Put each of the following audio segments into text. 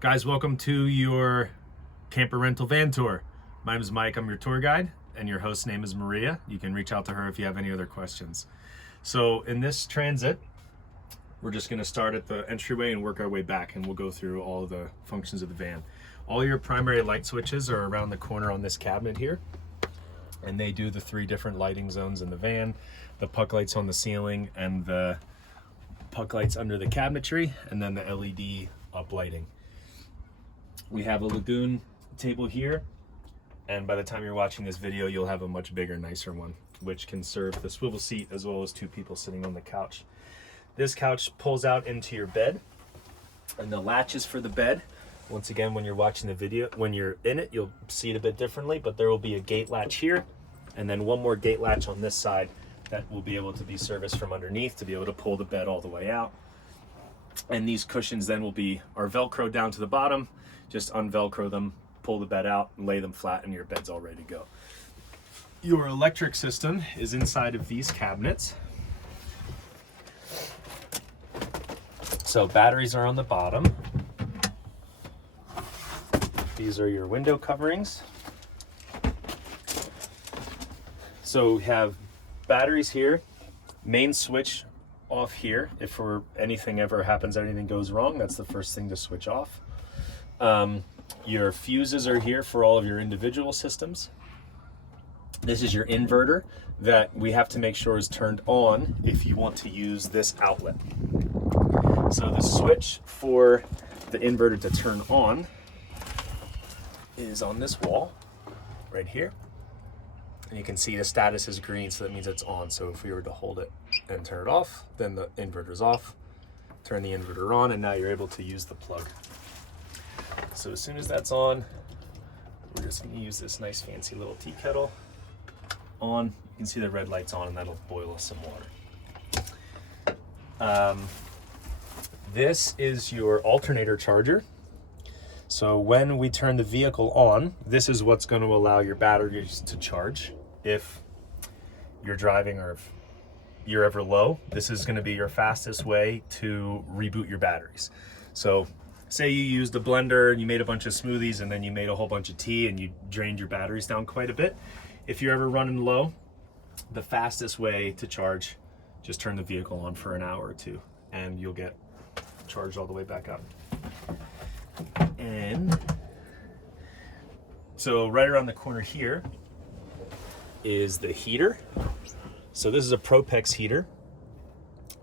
Guys, welcome to your camper rental van tour. My name is Mike, I'm your tour guide, and your host name is Maria. You can reach out to her if you have any other questions. So in this transit, we're just gonna start at the entryway and work our way back, and we'll go through all of the functions of the van. All your primary light switches are around the corner on this cabinet here, and they do the 3 different lighting zones in the van, the puck lights on the ceiling and the puck lights under the cabinetry, and then the LED uplighting. We have a lagoon table here, and by the time you're watching this video, you'll have a much bigger, nicer one, which can serve the swivel seat as well as 2 people sitting on the couch. This couch pulls out into your bed, and the latches for the bed, once again, when you're watching the video, when you're in it, you'll see it a bit differently, but there will be a gate latch here, and then one more gate latch on this side that will be able to be serviced from underneath to be able to pull the bed all the way out. And these cushions then are Velcro down to the bottom. Just unvelcro them, pull the bed out, and lay them flat, and your bed's all ready to go. Your electric system is inside of these cabinets. So batteries are on the bottom. These are your window coverings. So we have batteries here, main switch off here. If for anything ever happens, anything goes wrong, that's the first thing to switch off. Your fuses are here for all of your individual systems. This is your inverter that we have to make sure is turned on if you want to use this outlet. So the switch for the inverter to turn on is on this wall right here. And you can see the status is green, so that means it's on. So if we were to hold it and turn it off, then the inverter's off. Turn the inverter on, and now you're able to use the plug. So as soon as that's on, we're just going to use this nice fancy little tea kettle on. You can see the red light's on, and that'll boil us some water. This is your alternator charger. So when we turn the vehicle on, this is what's going to allow your batteries to charge. If you're driving or if you're ever low, this is going to be your fastest way to reboot your batteries. So say you used a blender and you made a bunch of smoothies and then you made a whole bunch of tea and you drained your batteries down quite a bit. If you're ever running low, the fastest way to charge, just turn the vehicle on for an hour or 2 and you'll get charged all the way back up. And so right around the corner here is the heater. So this is a Propex heater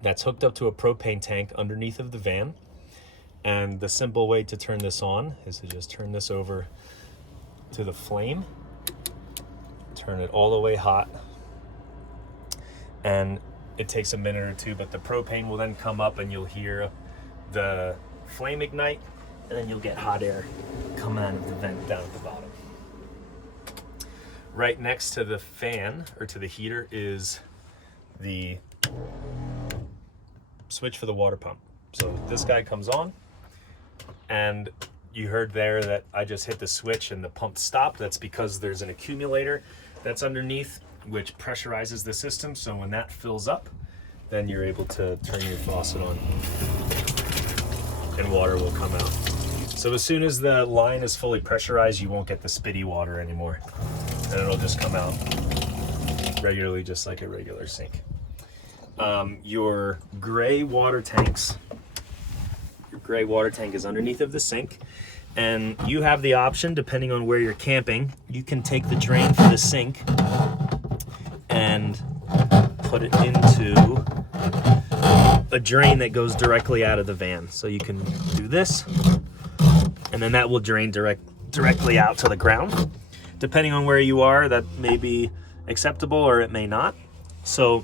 that's hooked up to a propane tank underneath of the van. And the simple way to turn this on is to just turn this over to the flame, turn it all the way hot, and it takes a minute or 2, but the propane will then come up and you'll hear the flame ignite, and then you'll get hot air coming out of the vent down at the bottom. Right next to the fan, or to the heater, is the switch for the water pump. So this guy comes on, and you heard there that I just hit the switch and the pump stopped. That's because there's an accumulator that's underneath which pressurizes the system. So when that fills up, then you're able to turn your faucet on and water will come out. So as soon as the line is fully pressurized, you won't get the spitty water anymore, and it'll just come out regularly, just like a regular sink. Your gray water tanks, your gray water tank is underneath of the sink, and you have the option, depending on where you're camping, you can take the drain for the sink and put it into a drain that goes directly out of the van. So you can do this, and then that will drain directly out to the ground. Depending on where you are, that may be acceptable or it may not. So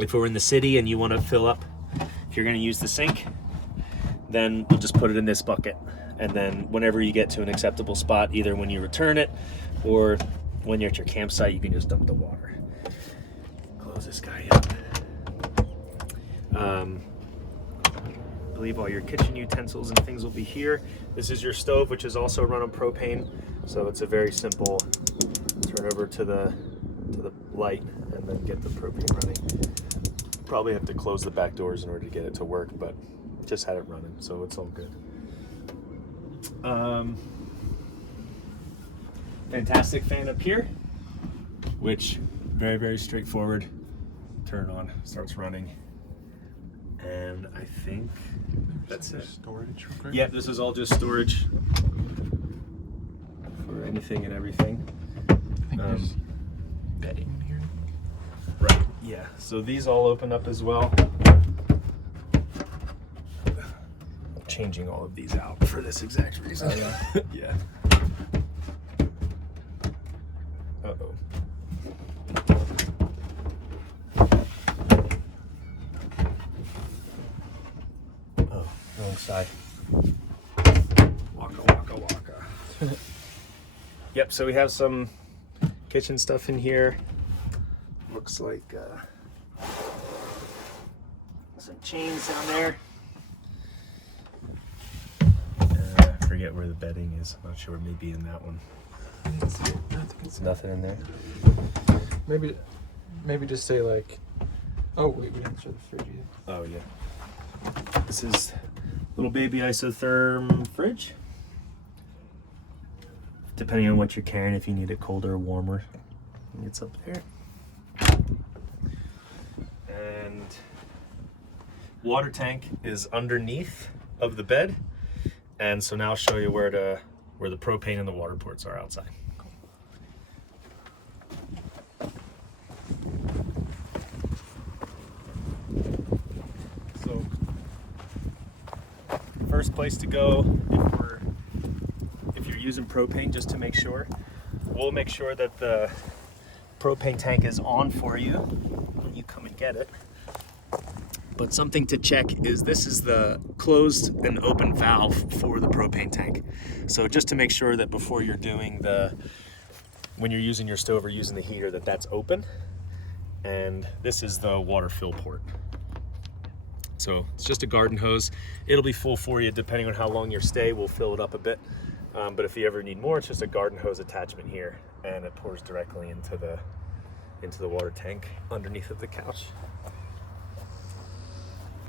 if we're in the city and you want to fill up, if you're going to use the sink, then we'll just put it in this bucket. And then whenever you get to an acceptable spot, either when you return it or when you're at your campsite, you can just dump the water. Close this guy up. I believe all your kitchen utensils and things will be here. This is your stove, which is also run on propane. So it's a very simple turn over to the light and then get the propane running. Probably have to close the back doors in order to get it to work, but just had it running, so it's all good. Fantastic fan up here, which very, very straightforward. Turn on, starts running. And I think that's it. Storage. Okay. Yeah, this is all just storage for anything and everything. I think there's bedding in here. Right, yeah. So these all open up as well. Changing all of these out for this exact reason. Oh, yeah. Yeah. Uh-oh. Oh, wrong side. Waka, waka, waka. Yep, so we have some kitchen stuff in here. Looks like some chains down there. I forget where the bedding is. I'm not sure. Maybe in that one. There's nothing in there. Maybe just say like, oh wait, we didn't show the fridge either. Oh yeah. This is little baby isotherm fridge. Depending on what you're carrying, if you need it colder or warmer, it's up there. And water tank is underneath of the bed. And so now I'll show you where the propane and the water ports are outside. So first place to go if you're using propane, just to make sure, we'll make sure that the propane tank is on for you when you come and get it. But something to check is this is the closed and open valve for the propane tank. So just to make sure that before you're doing when you're using your stove or using the heater, that's open. And this is the water fill port. So it's just a garden hose. It'll be full for you depending on how long your stay. We'll fill it up a bit. But if you ever need more, it's just a garden hose attachment here, and it pours directly into the water tank underneath of the couch.